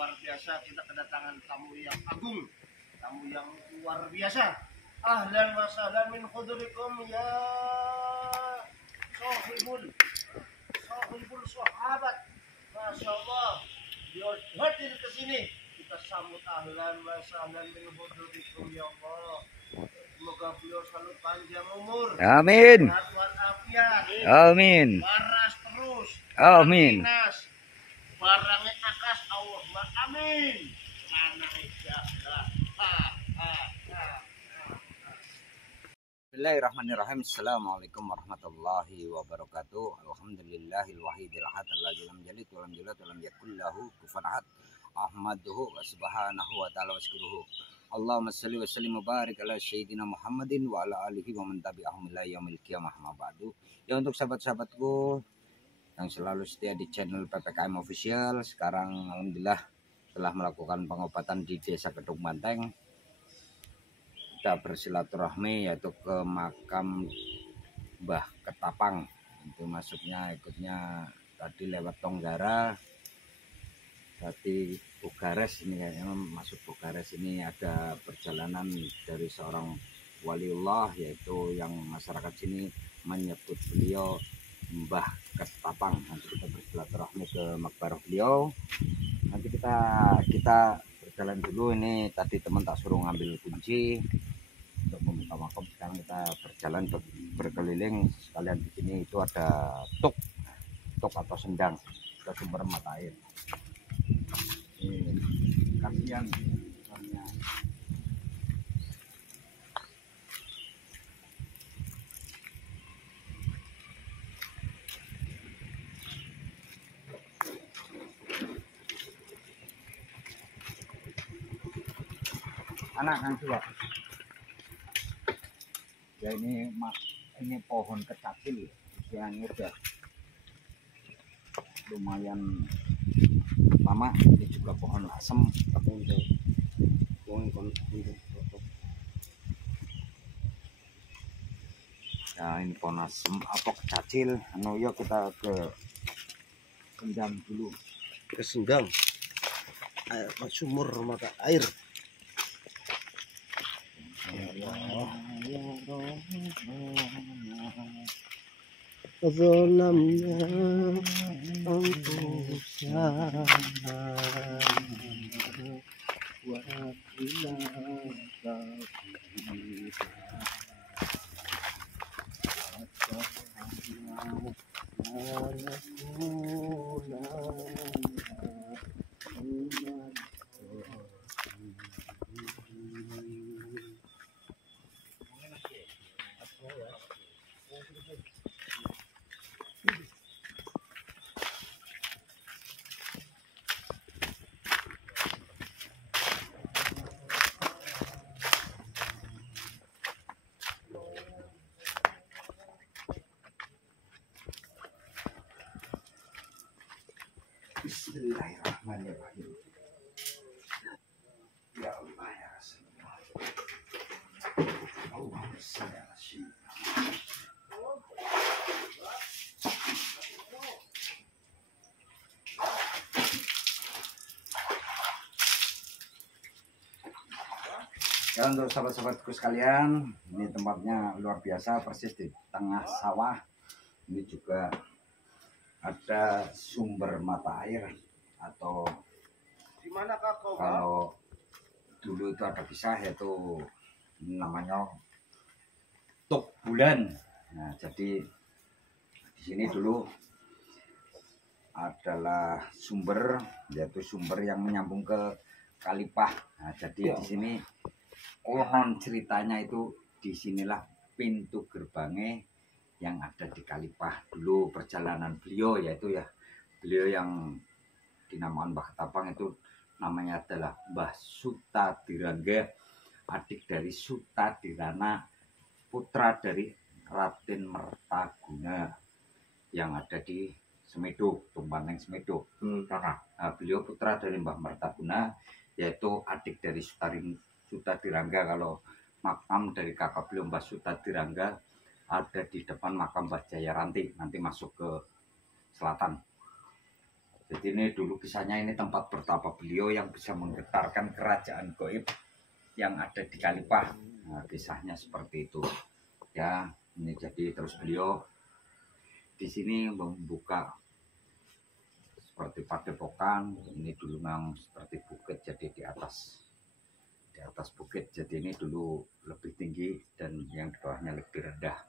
luar biasa, kita kedatangan tamu yang agung, tamu yang luar biasa. Ahlan wa sahlan min hudurikum ya sahibul sahabat. Masya Allah, beliau hadir ke sini, kita sambut ahlan wa sahlan min hudurikum ya Allah. Semoga beliau selalu panjang umur, amin, sehat walafiat, amin, waras terus, amin. Dinas, barangnya akas Allahumma amin. Lanang jaga. Bismillahirrahmanirrahim. Assalamualaikum warahmatullahi wabarakatuh. Alhamdulillahil wahidil ahad allazi lam yalid wa lam yulad wa lam yakul lahu kufuwan ahad. Ahmaduhu wa subhanahu wa ta'ala wa syukuruhu. Allahumma shalli wa sallim wa barik ala sayyidina Muhammadin wa ala alihi wa man tabi'ahum ila yaumil qiyamah ma ba'du. Ya, untuk sahabat-sahabatku yang selalu setia di channel PPKM Official, sekarang alhamdulillah telah melakukan pengobatan di Desa Kedung Banteng. Kita bersilaturahmi yaitu ke makam Mbah Ketapang. Itu masuknya ikutnya tadi lewat Tonggara, tadi Bugares. Ini kayaknya masuk Bugares. Ini ada perjalanan dari seorang waliullah, yaitu yang masyarakat sini menyebut beliau Mbah Ketapang. Nanti kita bersilaturahmi ke makbarah beliau. Nanti kita berjalan dulu. Ini tadi teman tak suruh ngambil kunci untuk membuka makam. Sekarang kita berjalan berkeliling. Sekalian di sini itu ada tuk atau sendang, ke sumber mata air. Kasihan soalnya. Anak kan juga ya, ini pohon kecacil, usianya udah lumayan lama. Ini juga pohon asem. Nah, ini pohon asem apa kecacil. Yuk kita ke Sendang dulu. Ke Sendang, sumur mata air. Zalamna anfusana wa ila Bismillahirrahmanirrahim. Ya Allah ya Rasulullah. Allahumma shalli ala sayyidina. Ya, untuk sahabat-sahabatku sekalian, ini tempatnya luar biasa, persis di tengah sawah. Ini juga ada sumber mata air, atau Di manakah kau? kalau dulu itu ada kisah, yaitu namanya Tuk Bulan. Nah, jadi di sini dulu adalah sumber, yaitu sumber yang menyambung ke Kalipah. Nah, jadi di sini konon ceritanya itu disinilah pintu gerbangnya yang ada di Kalipah. Dulu perjalanan beliau, yaitu ya beliau yang dinamakan Mbah Ketapang itu namanya adalah Mbah Sutadirangga, adik dari Sutadirana, putra dari Raden Mertaguna yang ada di Semedok, Tumpanteng Semedok. Nah, beliau putra dari Mbah Mertaguna, yaitu adik dari Sutadirangga. Kalau makam dari kakak beliau Mbah Sutadirangga ada di depan makam Mbah Jayaranti, nanti masuk ke selatan. Jadi ini dulu kisahnya, ini tempat pertapa beliau yang bisa menggetarkan kerajaan gaib yang ada di Kalipah. Nah, kisahnya seperti itu. Ya, ini jadi terus beliau di sini membuka seperti padepokan. Ini dulu memang seperti bukit, jadi di atas bukit. Jadi ini dulu lebih tinggi dan yang di bawahnya lebih rendah.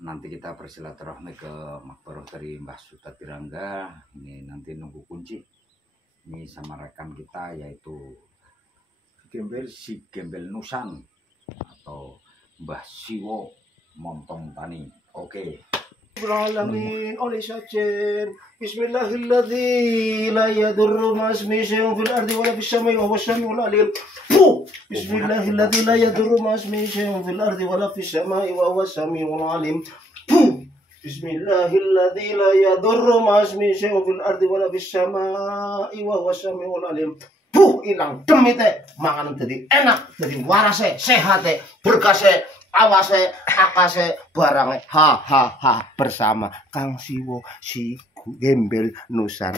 Nanti kita bersilaturahmi ke makbaroh dari Mbah Suta Tirangga. Ini nanti nunggu kunci. Ini sama rekan kita yaitu si Gembel Nusan atau Mbah Siwo Montong Tani. Oke. Alamin oleh sajen. Bismillahilladzi la yadurru ma ismihi syai'un fil ardi wala fis samai wa huwas samiul alim. Bismillahilladzi la yadurru ma ismihi syai'un fil ardi wala fis samai wa huwas samiul alim. Bismillahilladzi la yadurru ma ismihi syai'un fil ardi wala fis samai wa huwas samiul alim. Ilang demi teh makanan jadi enak, jadi warase, sehat teh, berkase, awase, akase, barangnya ha bersama Kang Siwo si Gembel Nusan.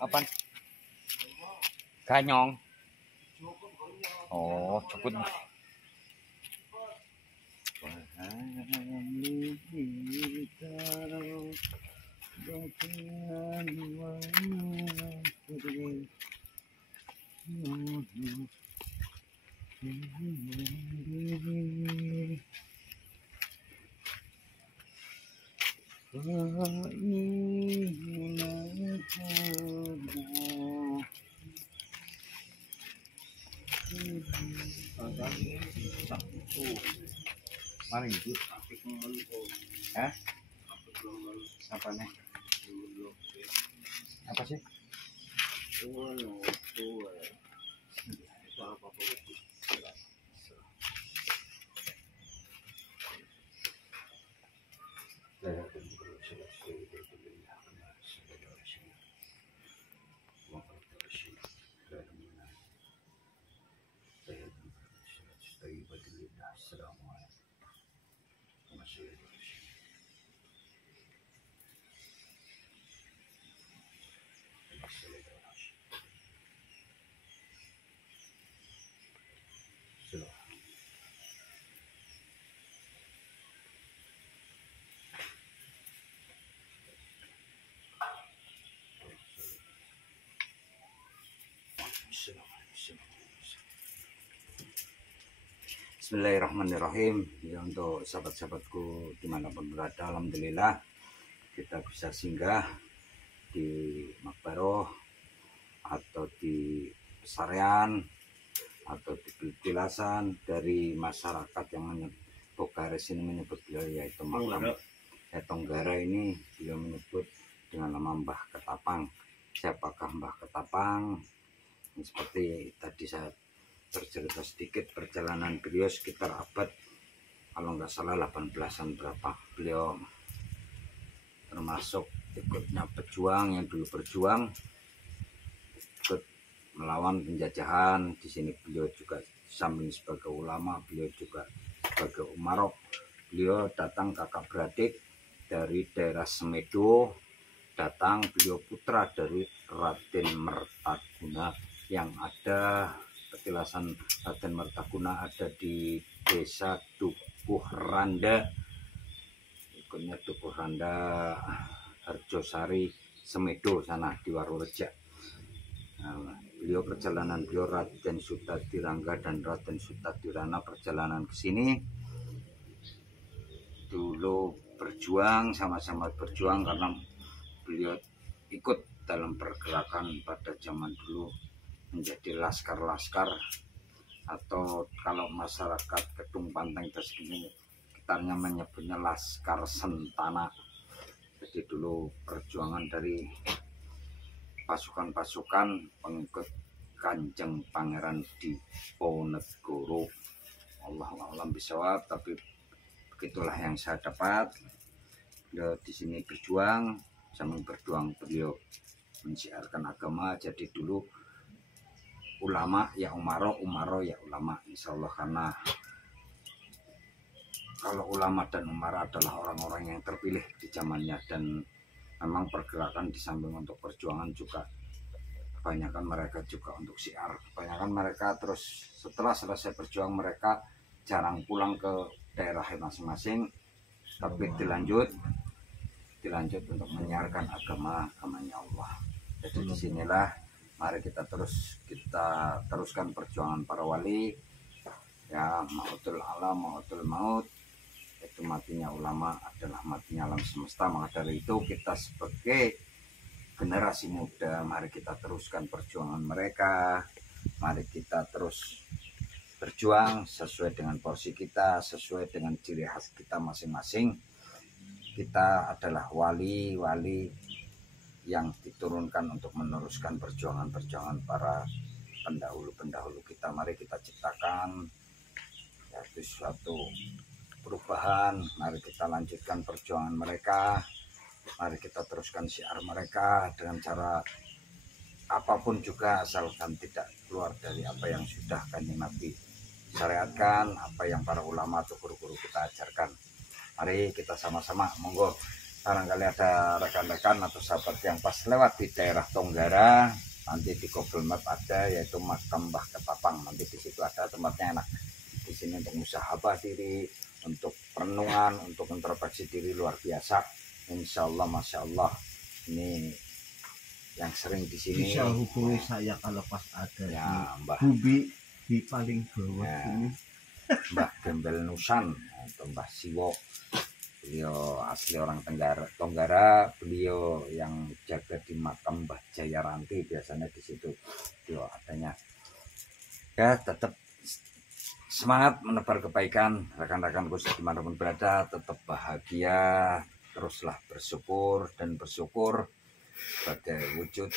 Apaan? Ganyong. Oh, cukup. Mana itu? Hah? Apa nih? Apa sih? Bismillahirrahmanirrahim. Ya, untuk sahabat-sahabatku dimanapun berada, alhamdulillah kita bisa singgah di makbaroh atau di pesarian atau di petilasan dari masyarakat yang menyebut Bogares ini, menyebut beliau yaitu makam Tonggara. Ini beliau menyebut dengan nama Mbah Ketapang. Siapakah Mbah Ketapang? Seperti tadi saya bercerita sedikit perjalanan beliau sekitar abad, kalau nggak salah 18-an berapa. Beliau termasuk ikutnya pejuang yang dulu berjuang ikut melawan penjajahan. Di sini beliau juga samping sebagai ulama, beliau juga sebagai umarok. Beliau datang kakak beradik dari daerah Semedo, datang beliau putra dari Raden Mertaguna yang ada petilasan Raden Mertaguna ada di desa Dukuh Randa, ikutnya Dukuh Randa, Harjosari, Semedo sana di Warureja. Nah, perjalanan beliau Raden Sutadirangga dan Raden Sutadirana perjalanan ke sini dulu berjuang, sama-sama berjuang karena beliau ikut dalam pergerakan pada zaman dulu menjadi laskar-laskar, atau kalau masyarakat Kedung Panteng tersebut kita menyebutnya Laskar Sentana. Jadi dulu perjuangan dari pasukan-pasukan pengikut Kanjeng Pangeran Diponegoro. Allahu a'lam bishawab, tapi begitulah yang saya dapat. Beliau di sini berjuang, sambil berjuang beliau mensiarkan agama. Jadi dulu ulama ya umaro, umaro ya ulama, insya Allah, karena kalau ulama dan umara adalah orang-orang yang terpilih di zamannya, dan memang pergerakan di samping untuk perjuangan juga kebanyakan mereka juga untuk syiar. Kebanyakan mereka terus setelah selesai berjuang mereka jarang pulang ke daerah masing-masing, tapi dilanjut untuk menyiarkan agamanya Allah. Jadi disinilah mari kita teruskan perjuangan para wali ya, mautul alam mautul maut, itu matinya ulama adalah matinya alam semesta. Maka dari itu kita sebagai generasi muda, mari kita teruskan perjuangan mereka, mari kita terus berjuang sesuai dengan porsi kita, sesuai dengan ciri khas kita masing-masing. Kita adalah wali-wali yang diturunkan untuk meneruskan perjuangan-perjuangan para pendahulu-pendahulu kita. Mari kita ciptakan yaitu suatu perubahan, mari kita lanjutkan perjuangan mereka, mari kita teruskan syiar mereka dengan cara apapun juga, asalkan tidak keluar dari apa yang sudah Kanjeng Nabi syariatkan, apa yang para ulama atau guru-guru kita ajarkan. Mari kita sama-sama, monggo barangkali ada rekan-rekan atau sahabat yang pas lewat di daerah Tonggara, nanti di Google Map ada, yaitu makam Mbah Ketapang. Nanti di situ ada tempatnya enak. Di sini untuk musahabah diri, untuk perenungan, untuk introspeksi diri luar biasa. Insya Allah, masya Allah, ini yang sering di sini. Bisa hubungi saya kalau pas ada ya, Mbah Bubi di paling bawah ya, sini. Mbah Gembel Nusan atau Mbah Siwo. Beliau asli orang Tonggara, beliau yang jaga di makam Mbah Jayaranti, biasanya di situ beliau adanya. Ya, tetap semangat menebar kebaikan, rekan-rekanku dimanapun berada, tetap bahagia, teruslah bersyukur, dan bersyukur sebagai wujud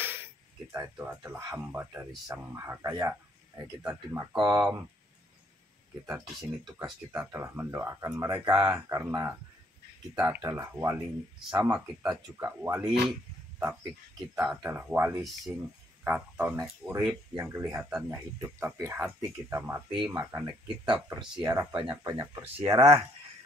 kita itu adalah hamba dari Sang Maha Kaya. Kita di makom, kita di sini tugas kita adalah mendoakan mereka, karena kita adalah wali, sama kita juga wali, tapi kita adalah wali sing katonek urip, yang kelihatannya hidup tapi hati kita mati. Makanya kita bersiarah, banyak-banyak bersiarah,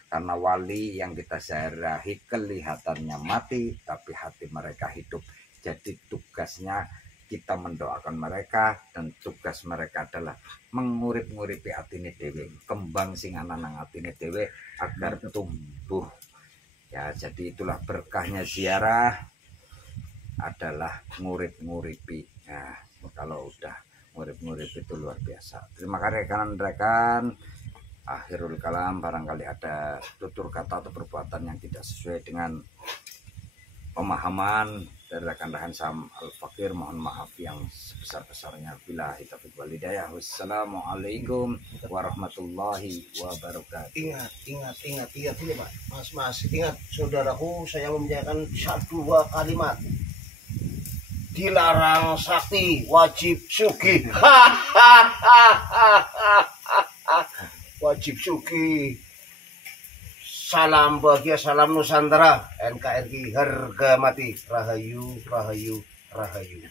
karena wali yang kita ziarahi kelihatannya mati tapi hati mereka hidup. Jadi tugasnya kita mendoakan mereka, dan tugas mereka adalah mengurip-nguripi atine dewe, kembang sing ana nang atine dewe agar tumbuh. Ya, jadi itulah berkahnya ziarah adalah ngurip-nguripi. Nah, kalau udah ngurip-ngurip itu luar biasa. Terima kasih rekan-rekan. Akhirul kalam, barangkali ada tutur kata atau perbuatan yang tidak sesuai dengan pemahaman dari rekan-rekan Sam Al-Fakir, mohon maaf yang sebesar-besarnya. Billahi taufiq wal hidayah. Wassalamualaikum warahmatullahi wabarakatuh. Ingat ini Pak, Mas, ingat saudaraku, saya membicarakan dua kalimat. Dilarang sakti, wajib sugih. Wajib sugih. Salam bahagia, salam Nusantara, NKRI harga mati, rahayu, rahayu, rahayu.